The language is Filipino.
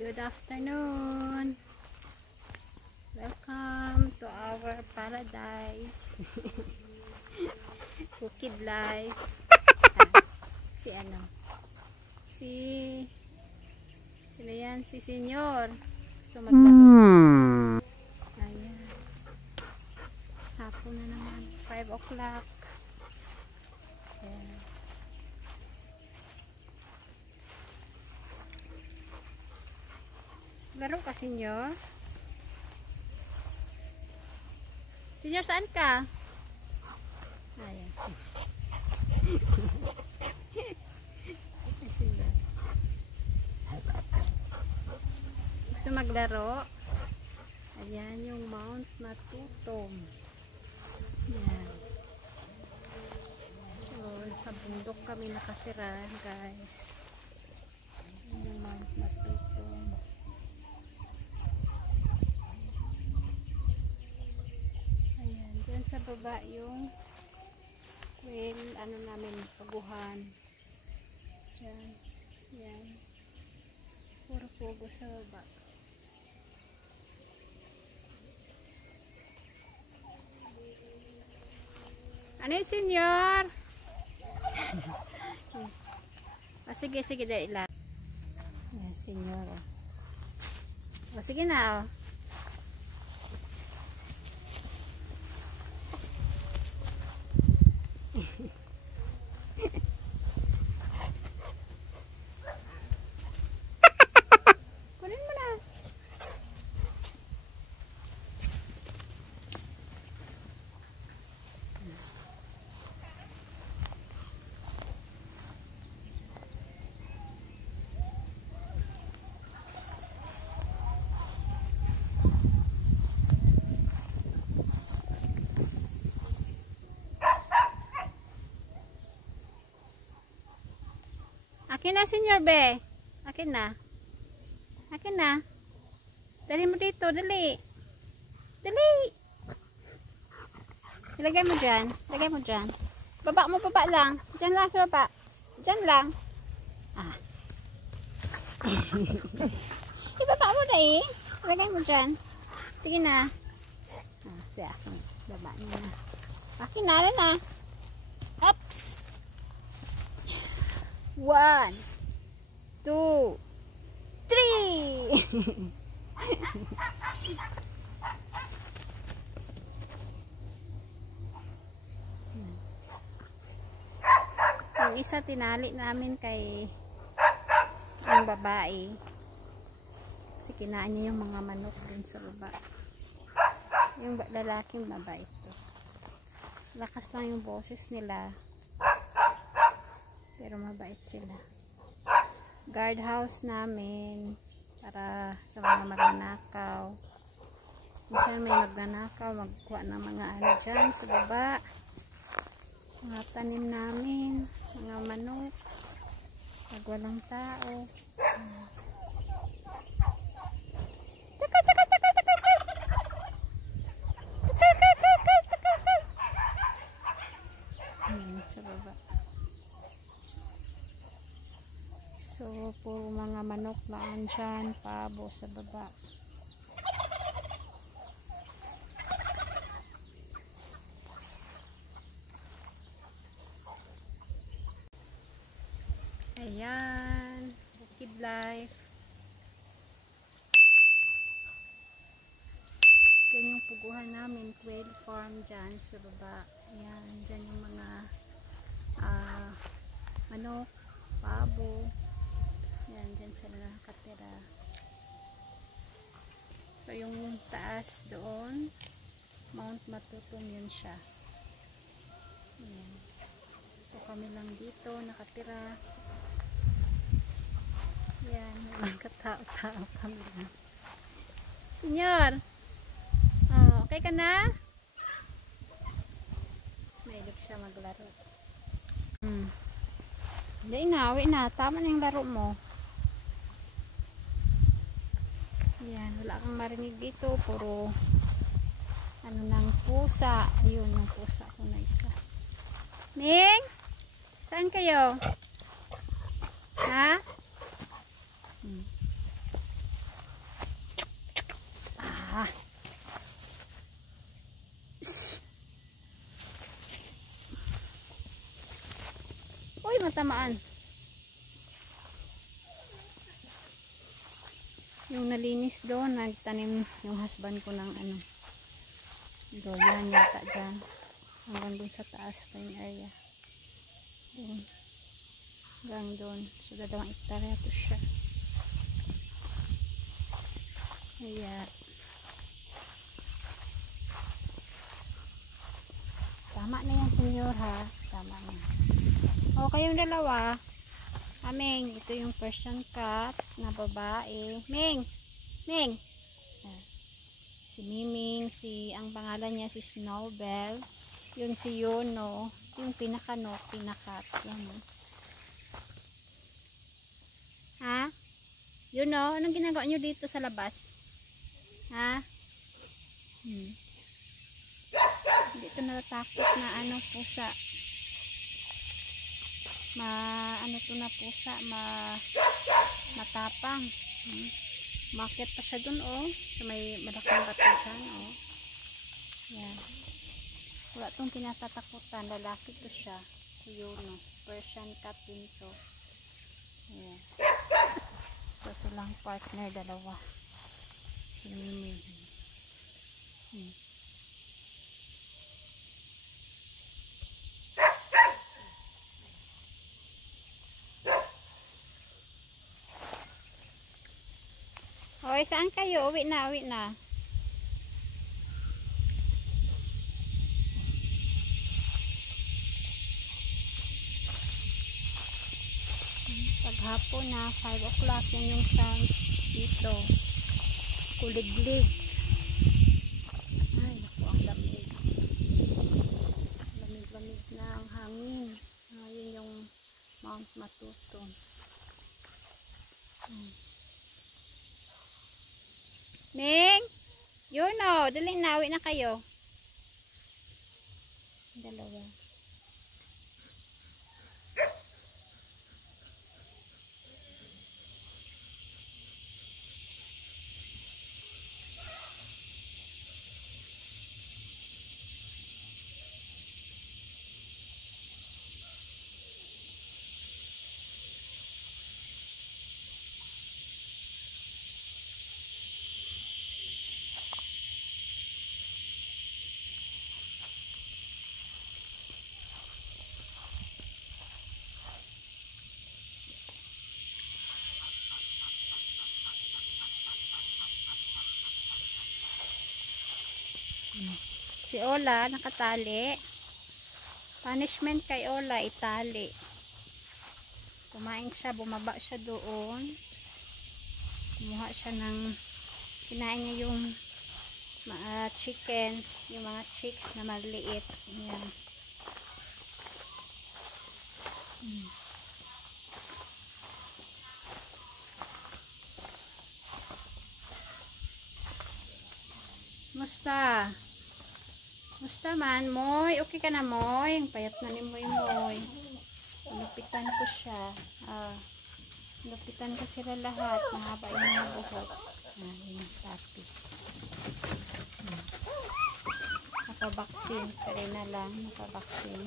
Good afternoon. Welcome to our paradise. Bukid life. Sino yan? Si Senyor. Gusto maglaro. Ayan. Hapon na naman. 5 o'clock. Ayan. Laro ka, Senyor? Senyor, saan ka? Ayan. Senyor. Gusto maglaro? Ayan yung Mount Matutom. Ayan. So, sa bundok kami nakatira, guys. Ayan yung Mount Matutom. Ayan, dyan sa baba yung namin, paguhan. Ayan. Ayan. Puro pugo sa baba. Ano yung Senyor? Sige, dahil lang. Ayan, Senyor. Sige na, kunin mo na. Akin na, Senyor Be. Akin na. Akin na. Dali mo dito. Dali. Dali. Ilagay mo dyan. Ilagay mo dyan. Baba mo, baba lang. Dyan lang sa baba. Dyan lang. Ah. Ibaba mo na eh. Ilagay mo dyan. Sige na. Ah, sige akin. Baba niya na. Akin na, na. Oops. 1, 2, 3. Yung isa tinali namin kay yung babae kasi kinain niya yung mga manok dun sa baba. Yung lalaking mabait to. Lakas lang yung boses nila pero mabait sila. Guard house namin para sa mga magnanakaw. Minsan may magnanakaw, magkuha ng mga ano dyan sa baba. Mga tanim namin, mga manok. Pag walang tao. Sa baba. So, puro mga manok na andyan, pabo sa baba. Ayan, bukid life. Yan yung puguhan namin, quail farm dyan sa baba. Ayan, dyan yung mga manok, pabo. Yan, dyan sila nakatira. So, yung taas doon, Mount Matutom yun siya. Yan. So, kami lang dito nakatira. Yan, walang katao-tao kami lang. Senyor! Oh, okay ka na? Mahilig siya maglaro. Hindi na, awi na. Tama na yung laro mo. Yan, wala kang marinig dito. Puro ano ng pusa. Ayun, yung pusa ko na isa. Ning! Saan kayo? Ha? tamaan. Yung nalinis doon, nagtanim yung husband ko ng ano, doyan yata dyan. Hanggang doon sa taas pa yung area. Doon. Hanggang doon. So, 2 hektarya to siya. Ayan. Tama na yan, senyor, ha? Tama na. O, kayong dalawa. Ming, ito yung Persian cat na babae. Ming! Ming! Si Miming, ang pangalan niya si Snowbell. Yun si Yono. Yung pinakat. Yan. Ha? Yono, anong ginagawa nyo dito sa labas? Ha? Hindi ito natatakot na ano pusa. Ano to na pusa, matapang. Market pa siya dun, oh. So, may malaking bato dyan, oh. Yan. Wala itong kinatatakutan. Lalaki to siya. Yun, oh. Persian cat din to. Yan. So, silang partner, dalawa. Si Mimi. Hoy, saan kayo? Uwi na, uwi na. Paghapon na, 5 o'clock, yan yung sounds dito. Kuliglig. Ay, naku, ang lamig. Lamig-lamig na ang hangin. Yun yung Mount Matuton. Ming! Yun o, dali na, uwi na kayo. Dalawa. Si Ola nakatali. Punishment kay Ola, itali. Kumain siya, bumaba siya doon. Kumuha siya ng, kinain niya yung chicken, yung mga chicks na maliit. Ayan. Musta? Musta man, Moy? Okay ka na, Moy? Ang payat na ni Moy, Moy. Lupitan ko siya. Lupitan ko sila lahat. Mahaba yung mga buhok. Yung tapi. Napabaksin. Kaya na lang. Napabaksin.